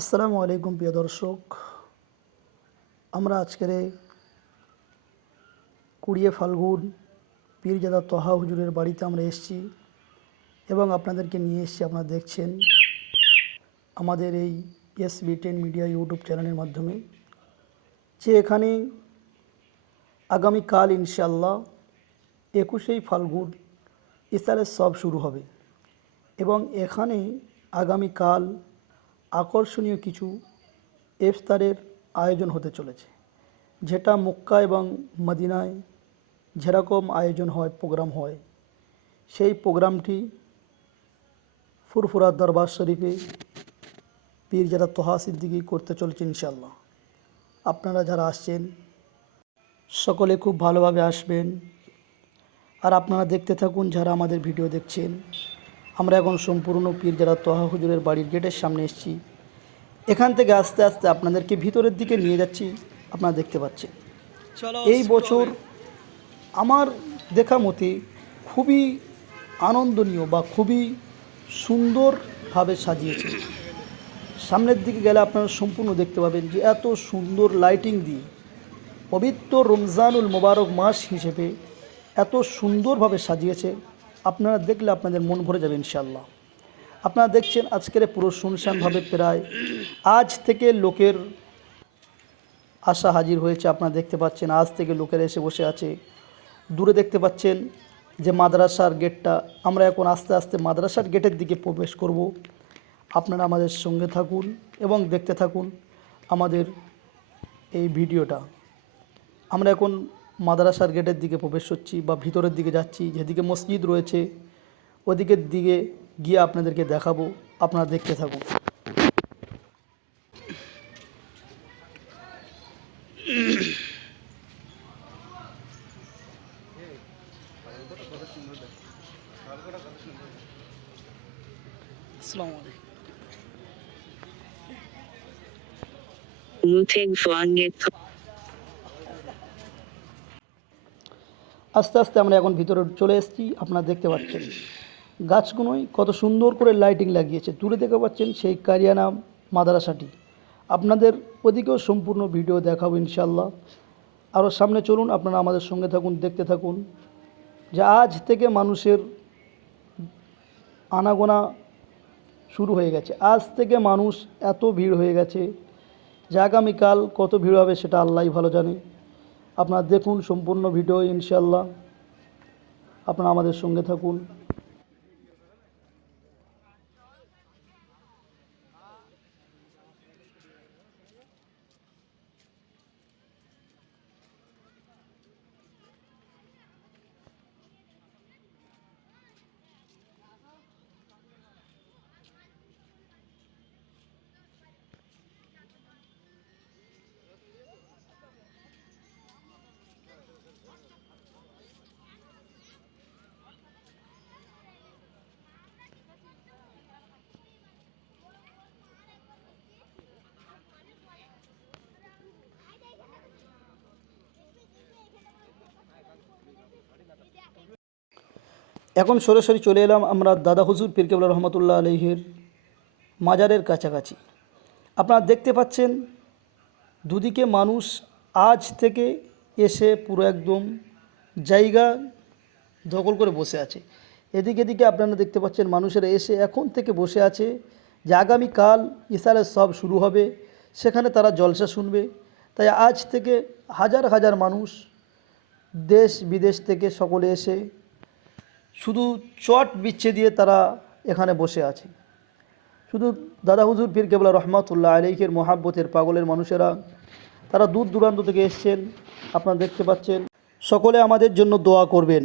আসসালামু আলাইকুম প্রিয় দর্শক। আমরা আজকের কুড়িয়ে ফাল্গুন পীরজাদা তহা হুজুরের বাড়িতে আমরা এসেছি এবং আপনাদেরকে নিয়ে এসেছি। আপনারা দেখছেন আমাদের এই S B ten media YouTube চ্যানেলের মাধ্যমে, যে এখানে আগামীকাল ইনশাল্লাহ একুশেই ফাল্গুন ইসারের সব শুরু হবে এবং এখানে আগামীকাল আকর্ষণীয় কিছু ইফতারের আয়োজন হতে চলেছে। যেটা মক্কা এবং মদিনায় যেরকম আয়োজন হয়, প্রোগ্রাম হয়, সেই প্রোগ্রামটি ফুরফুরা দরবার শরীফে পীর যারা তোহা করতে চলেছে ইনশাল্লাহ আপনারা যারা আসছেন, সকলে খুব ভালোভাবে আসবেন। আর আপনারা দেখতে থাকুন যারা আমাদের ভিডিও দেখছেন। আমরা এখন সম্পূর্ণ পীর যারা তহা হুজুরের বাড়ির গেটের সামনে এসেছি এখান থেকে আস্তে আস্তে আপনাদেরকে ভিতরের দিকে নিয়ে যাচ্ছি আপনারা দেখতে পাচ্ছেন। এই বছর আমার দেখা মতে খুবই আনন্দনীয় বা খুবই সুন্দরভাবে সাজিয়েছে। সামনের দিকে গেলে আপনারা সম্পূর্ণ দেখতে পাবেন যে এত সুন্দর লাইটিং দিয়ে পবিত্র রমজানুল মোবারক মাস হিসেবে এত সুন্দরভাবে সাজিয়েছে। আপনারা দেখলে আপনাদের মন ভরে যাবে ইনশাল্লাহ আপনারা দেখছেন আজকের পুরো শুনশানভাবে প্রায় আজ থেকে লোকের আশা হাজির হয়েছে, আপনারা দেখতে পাচ্ছেন আজ থেকে লোকেরা এসে বসে আছে। দূরে দেখতে পাচ্ছেন যে মাদ্রাসার গেটটা, আমরা এখন আস্তে আস্তে মাদ্রাসার গেটের দিকে প্রবেশ করব। আপনারা আমাদের সঙ্গে থাকুন এবং দেখতে থাকুন আমাদের এই ভিডিওটা। আমরা এখন মাদ্রাসার গেটের দিকে প্রবেশ করছি বা ভিতরের দিকে যাচ্ছি যেদিকে মসজিদ রয়েছে ওদিকের দিকে গিয়ে আপনাদেরকে দেখাবো আপনারা দেখতে থাকুন। আসসালামু আলাইকুম। Fuangit আস্তে আস্তে আমরা এখন ভিতরে চলে এসেছি, আপনারা দেখতে পাচ্ছেন। গাছগুলোই কত সুন্দর করে লাইটিং লাগিয়েছে। দূরে দেখতে পাচ্ছেন সেই কারিয়ানা মাদ্রাসাটি। আপনাদের ওদিকেও সম্পূর্ণ ভিডিও দেখাবো ইনশাল্লাহ আরও সামনে চলুন, আপনারা আমাদের সঙ্গে থাকুন, দেখতে থাকুন যে আজ থেকে মানুষের আনাগোনা শুরু হয়ে গেছে। আজ থেকে মানুষ এত ভিড় হয়ে গেছে যে আগামীকাল কত ভিড় হবে সেটা আল্লাহই ভালো জানে। আপনারা দেখুন সম্পূর্ণ ভিডিও ইনশাল্লাহ আপনারা আমাদের সঙ্গে থাকুন। এখন সরাসরি চলে এলাম আমরা দাদা হুজুর পীর কেবলা রহমতুল্লাহ আলহের মাজারের কাছাকাছি। আপনারা দেখতে পাচ্ছেন দুদিকে মানুষ আজ থেকে এসে পুরো একদম জায়গা দখল করে বসে আছে। এদিকে এদিকে আপনারা দেখতে পাচ্ছেন মানুষেরা এসে এখন থেকে বসে আছে যে আগামীকাল ইসারের সব শুরু হবে, সেখানে তারা জলসা শুনবে। তাই আজ থেকে হাজার হাজার মানুষ দেশ বিদেশ থেকে সকলে এসে শুধু চট বিচ্ছে দিয়ে তারা এখানে বসে আছে। শুধু দাদা হুজুর পীর কেবলা রহমাতুল্লাহ আলিকের মহাব্বতের পাগলের মানুষেরা, তারা দূর দূরান্ত থেকে এসছেন, আপনারা দেখতে পাচ্ছেন। সকলে আমাদের জন্য দোয়া করবেন।